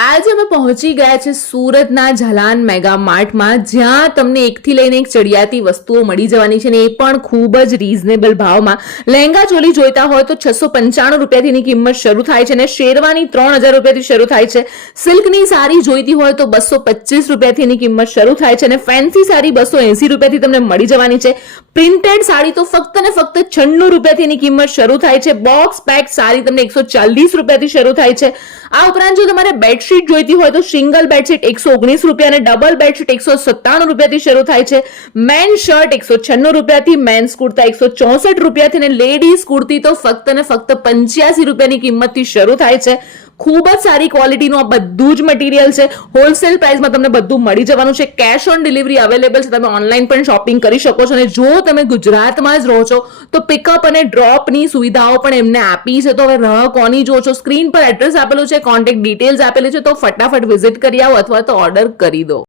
આજે અમે પહોંચી ગયા છે સુરતના ઝાલાન મેગા માર્ટમાં, જ્યાં તમને એકથી લઈને એક ચડિયાતી વસ્તુઓ મળી જવાની છે, ને એ પણ ખૂબ જ રીઝનેબલ ભાવમાં. લહેંગા ચોલી જોઈતા હોય તો 695 રૂપિયાથી કિંમત શરૂ થાય છે, અને શેરવાની 3000 રૂપિયાથી શરૂ થાય છે. સિલ્કની સાડી જોઈતી હોય તો 225 રૂપિયાથી કિંમત શરૂ થાય છે, અને ફેન્સી સાડી 280 રૂપિયાથી તમને મળી જવાની છે. પ્રિન્ટેડ સાડી તો ફક્ત ને ફક્ત 96 રૂપિયાથી કિંમત શરૂ થાય છે. બોક્સ પેક સાડી તમને 140 રૂપિયાથી શરૂ થાય છે. આ ઉપરાંત જો તમારે બેડશીટ જોઈતી હોય તો સિંગલ બેડશીટ 119 રૂપિયા અને ડબલ બેડશીટ 197 રૂપિયાથી શરૂ થાય છે. મેન શર્ટ 196 રૂપિયાથી, મેન્સ કુર્તા 164 રૂપિયાથી, અને લેડીઝ કુર્તી તો ફક્ત ને ફક્ત 85 રૂપિયાની કિંમતથી શરૂ થાય છે. ખૂબ જ સારી ક્વોલિટીનું આ બધું જ મટીરિયલ છે. હોલસેલ પ્રાઇસમાં તમને બધું મળી જવાનું છે. કેશ ઓન ડિલિવરી અવેલેબલ છે. તમે ઓનલાઈન પણ શોપિંગ કરી શકો છો, અને જો તમે ગુજરાતમાં જ રહો છો તો પિકઅપ અને ડ્રોપની સુવિધાઓ પણ એમને આપી છે. તો હવે રાહ કોની જો છો? સ્ક્રીન પર એડ્રેસ આપેલું છે, કોન્ટેક્ટ ડિટેલ્સ આપેલી છે, તો ફટાફટ વિઝિટ કરી આવો અથવા તો ઓર્ડર કરી દો.